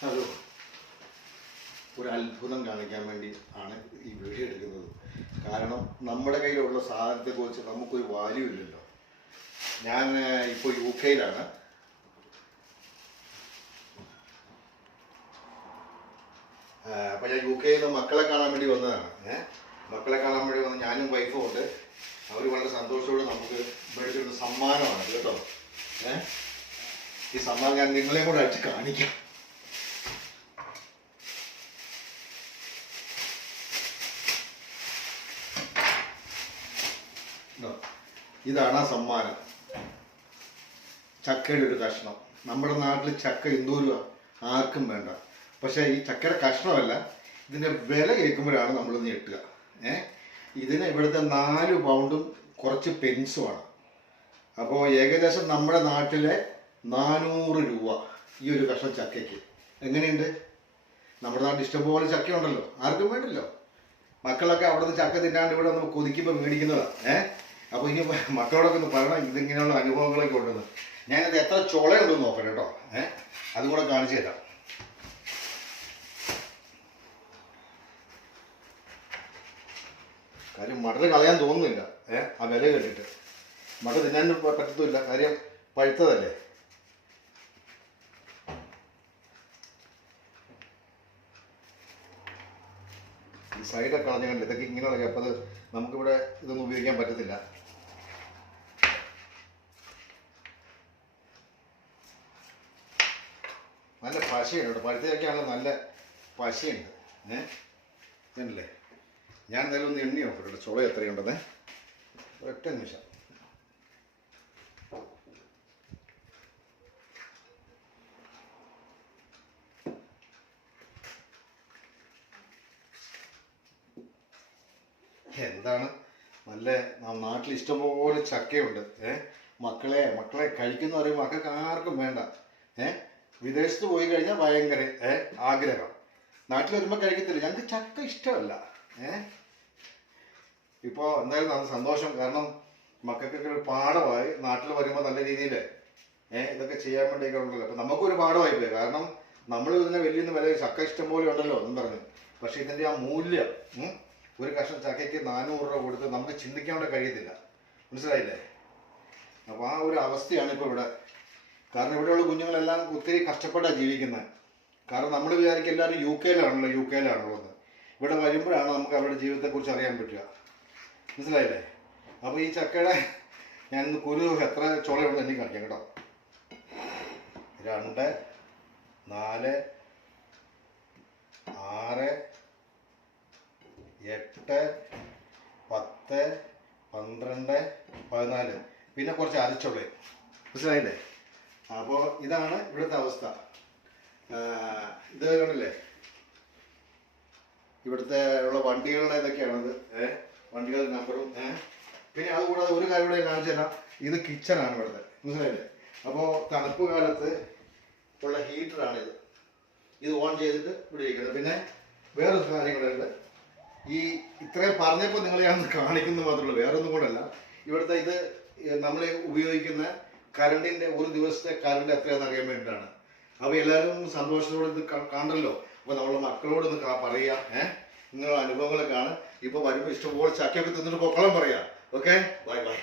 Hello, ഒരു അത്ഭുതം കാണിക്കാൻ വേണ്ടി ആണ് ഈ വീഡിയോ എടുക്കുന്നത്. കാരണം നമ്മുടെ കയ്യിലുള്ള സാധനത്തെക്കുറിച്ച് നമുക്കൊരു വാല്യൂ ഇല്ലല്ലോ. ഞാൻ ഇപ്പോൾ UK-യിലാണ്. അപ്പോൾ ഞാൻ UK-യിൽ നിന്ന് മക്കളെ കാണാൻ വേണ്ടി വന്നതാണ്. മക്കളെ കാണാൻ വേണ്ടി വന്ന് ഞാനും വൈഫും ഉണ്ട്. അവർ വളരെ സന്തോഷത്തോടെ നമുക്ക് മേടിച്ചൊരു സമ്മാനമാണ് കേട്ടോ. ഈ സമ്മാനം ഞാൻ നിങ്ങളെയും കൂടെ അടിച്ച് കാണിക്കാം. ഇതാണ് ആ സമ്മാനം. ചക്കയുടെ ഒരു കഷ്ണം. നമ്മുടെ നാട്ടിൽ ചക്ക എന്തോരുവാ, ആർക്കും വേണ്ട. പക്ഷേ ഈ ചക്കയുടെ കഷ്ണമല്ല, ഇതിൻ്റെ വില കേൾക്കുമ്പോഴാണ് നമ്മളൊന്ന് ഞെട്ടുക. ഇതിന് ഇവിടുത്തെ 4 പൗണ്ടും കുറച്ച് പെൻസുമാണ്. അപ്പോൾ ഏകദേശം നമ്മുടെ നാട്ടിലെ 400 രൂപ ഈ ഒരു കഷ്ണം ചക്കയ്ക്ക്. എങ്ങനെയുണ്ട്? നമ്മുടെ നാട്ടിൽ ഇഷ്ടംപോലെ ചക്കയുണ്ടല്ലോ, ആർക്കും വേണ്ടല്ലോ. മക്കളൊക്കെ അവിടുന്ന് ചക്ക തിന്നാണ്ട് ഇവിടെ ഒന്ന് കൊതിക്കുമ്പോൾ മേടിക്കുന്നതാണ്. അപ്പോൾ ഇനി മക്കളോടൊക്കെ ഒന്ന് പറയണം ഇതിങ്ങനെയുള്ള അനുഭവങ്ങളൊക്കെ ഉണ്ടെന്ന്. ഞാനിത് എത്ര ചുളയുണ്ടെന്ന് നോക്കണം കേട്ടോ. അതും കൂടെ കാണിച്ചു തരാം. കാര്യം മടൽ കളയാൻ തോന്നുന്നില്ല. ആ വില കേട്ടിട്ട് മട തിന്നാൻ പറ്റത്തുമില്ല, കാര്യം പഴുത്തതല്ലേ. ഈ സൈഡൊക്കെ കളഞ്ഞ കണ്ടില്ല, ഇതൊക്കെ ഇങ്ങനെയുള്ള. അപ്പോൾ അത് നമുക്കിവിടെ ഇതൊന്നും ഉപയോഗിക്കാൻ പറ്റത്തില്ല. നല്ല പശയുണ്ട് കേട്ടോ, പഴുത്തതൊക്കെയാണല്ലോ, നല്ല പശയുണ്ട്. ഇതല്ലേ, ഞാൻ എന്തായാലും ഒന്ന് എണ്ണി നോക്കട്ടെ ചുള എത്രയുണ്ടെന്ന്. ഒറ്റ നിമിഷം. എന്താണ് നല്ല നാട്ടിൽ ഇഷ്ടംപോലെ ചക്കയുണ്ട്. മക്കളെ കഴിക്കുന്ന പറയും, മക്കൾക്ക് ആർക്കും വേണ്ട. വിദേശത്ത് പോയി കഴിഞ്ഞാൽ ഭയങ്കര ആഗ്രഹം. നാട്ടിൽ വരുമ്പോൾ കഴിക്കത്തില്ല. ഞങ്ങൾക്ക് ചക്ക ഇഷ്ടമല്ല. ഇപ്പോൾ എന്തായാലും നല്ല സന്തോഷം. കാരണം മക്കൾക്കൊക്കെ ഒരു പാഠമായി. നാട്ടിൽ വരുമ്പോൾ നല്ല രീതിയിൽ ഇതൊക്കെ ചെയ്യാൻ വേണ്ടിയൊക്കെ ഉണ്ടല്ലോ. അപ്പം നമുക്കൊരു പാഠമായി പോയി. കാരണം നമ്മൾ ഇതിനെ വലിയൊന്നും വില, ചക്ക ഇഷ്ടം പോലെ ഉണ്ടല്ലോ എന്നും പറഞ്ഞു. പക്ഷെ ഇതിൻ്റെ ആ മൂല്യം, ഒരു കഷ്ണം ചക്കയ്ക്ക് 400 രൂപ കൊടുത്ത് നമുക്ക് ചിന്തിക്കാൻ വേണ്ടി കഴിയത്തില്ല. മനസ്സിലായില്ലേ? അപ്പോൾ ആ ഒരു അവസ്ഥയാണ് ഇപ്പോൾ ഇവിടെ. കാരണം ഇവിടെയുള്ള കുഞ്ഞുങ്ങളെല്ലാം ഒത്തിരി കഷ്ടപ്പെട്ടാണ് ജീവിക്കുന്നത്. കാരണം നമ്മൾ വിചാരിക്കും എല്ലാവരും UK-യിലാണുള്ളത്. ഇവിടെ വരുമ്പോഴാണ് നമുക്ക് അവരുടെ ജീവിതത്തെക്കുറിച്ച് അറിയാൻ പറ്റുക. മനസ്സിലായില്ലേ? അപ്പോൾ ഈ ചക്കയുടെ ഞാൻ കുരു എത്ര ചുളയുണ്ടെന്ന് എനിക്ക് കാണിക്കാം കേട്ടോ. 2, 4, 6, 8, 10, 12, 14, പിന്നെ കുറച്ച് അരച്ചുള്ളയും. മനസ്സിലായില്ലേ? അപ്പോൾ ഇതാണ് ഇവിടുത്തെ അവസ്ഥ. ഇത് കണ്ടില്ലേ, ഇവിടുത്തെ ഉള്ള വണ്ടികളുടെ ഇതൊക്കെയാണത്. വണ്ടികളുടെ നമ്പറും. പിന്നെ അതുകൂടാതെ ഒരു കാര്യം കൂടെ കാണിച്ചു തരാം. ഇത് കിച്ചണാണ് ഇവിടുത്തെ. മനസ്സിലായില്ലേ? അപ്പോൾ തണുപ്പ് കാലത്ത് ഉള്ള ഹീറ്ററാണിത്. ഇത് ഓൺ ചെയ്തിട്ട് ഇവിടെ ഇരിക്കുന്നത്. പിന്നെ വേറൊരു കാര്യങ്ങളുണ്ട്. ഈ ഇത്രയും പറഞ്ഞപ്പോൾ നിങ്ങളെ ഞാൻ കാണിക്കുന്നത് മാത്രമേ ഉള്ളൂ, വേറൊന്നും കൊണ്ടല്ല. ഇവിടുത്തെ ഇത് നമ്മൾ ഉപയോഗിക്കുന്ന കറണ്ടിൻ്റെ ഒരു ദിവസത്തെ കറണ്ട് എത്രയാണെന്ന് അറിയാൻ വേണ്ടിയിട്ടാണ്. അപ്പോൾ എല്ലാവരും സന്തോഷത്തോടെ ഇത് കാണണ്ടല്ലോ. അപ്പോൾ നമ്മളെ മക്കളോട് ഒന്ന് പറയുക. നിങ്ങളുടെ അനുഭവങ്ങളൊക്കെ കാണും. ഇപ്പോൾ വരുമ്പോൾ ഇഷ്ടംപോലെ ചക്കയൊക്കെ തിന്നിട്ട് പൊക്കളം പറയാം. Okay, bye bye.